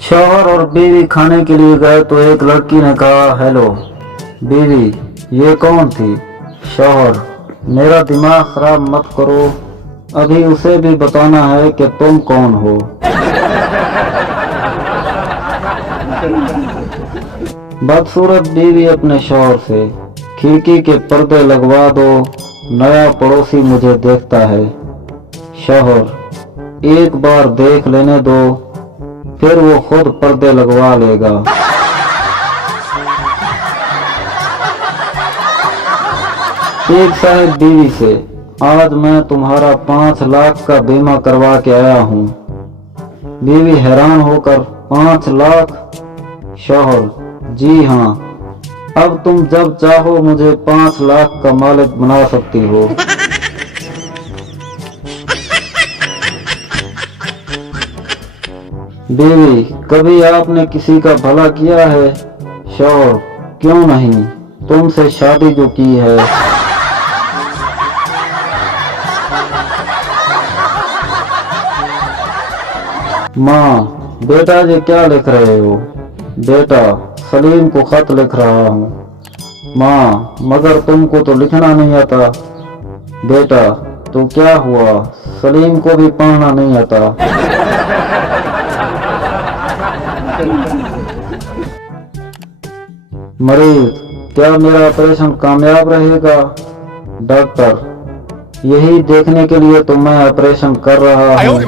शौहर और बीवी खाने के लिए गए तो एक लड़की ने कहा, हेलो बीवी, ये कौन थी? शौहर, मेरा दिमाग खराब मत करो, अभी उसे भी बताना है कि तुम कौन हो। बदसूरत बीवी अपने शौहर से, खिड़की के पर्दे लगवा दो, नया पड़ोसी मुझे देखता है। शौहर, एक बार देख लेने दो, फिर वो खुद पर्दे लगवा लेगा। एक साहब बीवी से, आज मैं तुम्हारा 5 लाख का बीमा करवा के आया हूँ। बीवी हैरान होकर, 5 लाख? शौहर, जी हाँ, अब तुम जब चाहो मुझे 5 लाख का मालिक बना सकती हो। बीवी, कभी आपने किसी का भला किया है? शौहर, क्यों नहीं, तुमसे शादी जो की है। माँ, बेटा जी क्या लिख रहे हो? बेटा, सलीम को खत लिख रहा हूँ। माँ, मगर तुमको तो लिखना नहीं आता। बेटा, तो क्या हुआ, सलीम को भी पढ़ना नहीं आता। मरीज, क्या मेरा ऑपरेशन कामयाब रहेगा? डॉक्टर, यही देखने के लिए तो मैं ऑपरेशन कर रहा हूँ।